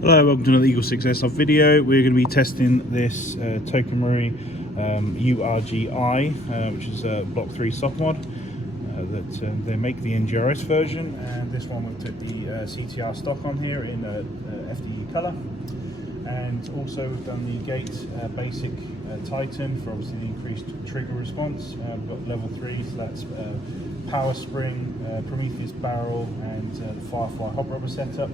Hello, welcome to another EagleSix Airsoft video. We're going to be testing this Tokamori URGI, which is a Block 3 soft mod that they make the NGRS version, and this one we've took the CTR Stock on here in FDE colour, and also we've done the Gate Basic Titan for obviously the increased trigger response. We've got level 3, so that's power spring, Prometheus barrel, and the Firefly hot rubber setup.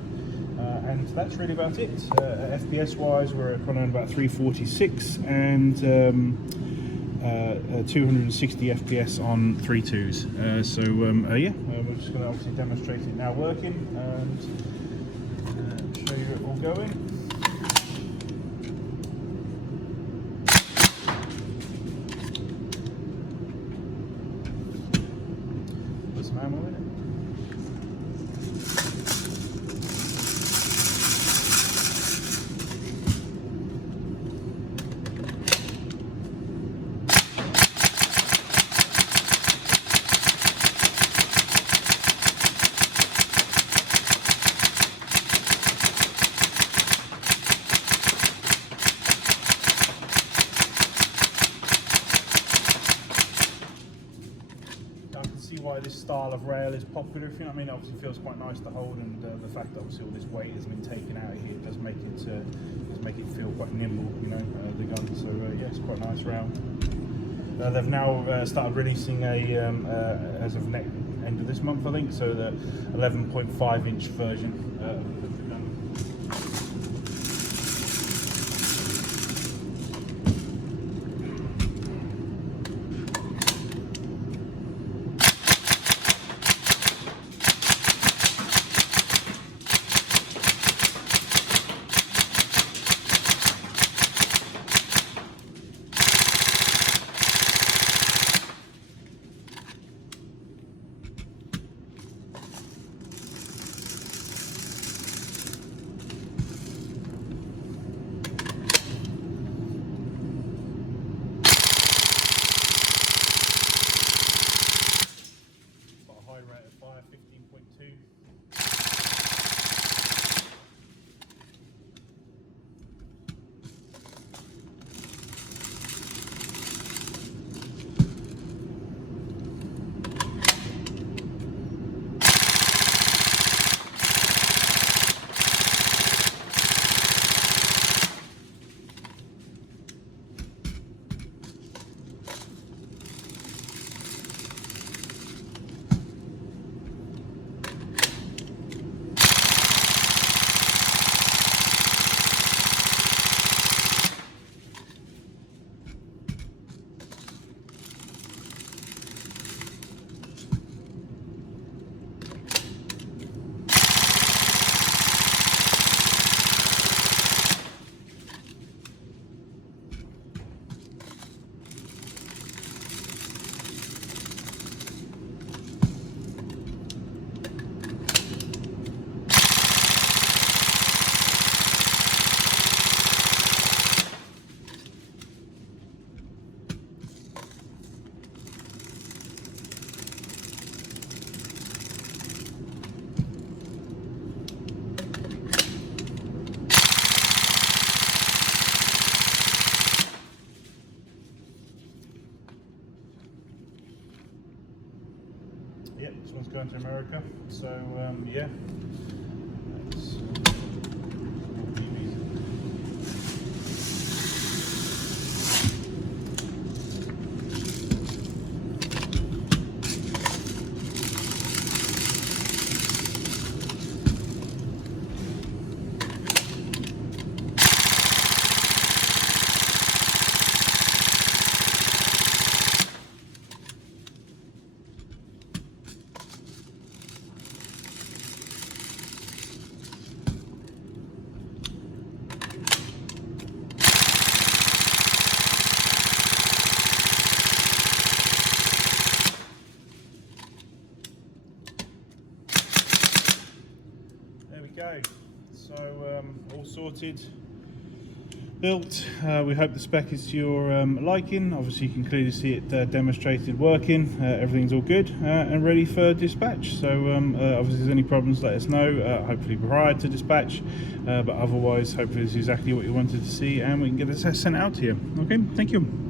And that's really about it. FPS wise, we're kind of about 346 and 260 FPS on 3.2s. Yeah, we're just going to obviously demonstrate it now working and show you it all going. Put some ammo in it. Why this style of rail is popular, if you know what I mean. Obviously feels quite nice to hold, and the fact that obviously all this weight has been taken out of here does make it feel quite nimble, you know, the gun. So yeah, it's quite a nice rail. They've now started releasing a as of end of this month, I think, so the 11.5 inch version of the gun. Rate of fire 15.2. Yep, this one's going to America, so yeah. Go. So all sorted. built. We hope the spec is to your liking. Obviously you can clearly see it demonstrated working. Everything's all good and ready for dispatch. So obviously if there's any problems, let us know, hopefully prior to dispatch, but otherwise hopefully this is exactly what you wanted to see and we can get this sent out to you. Okay, thank you.